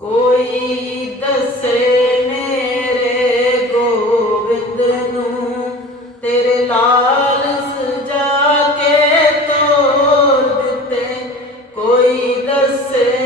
ਕੋਈ ਦੱਸੇ ਮੇਰੇ ਗੋਬਿੰਦ ਨੂੰ ਤੇਰੇ ਲਾਲ ਸਜਾ ਕੇ ਤੋਰ ਦਿੱਤੇ। ਕੋਈ ਦੱਸੇ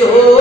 de roupa.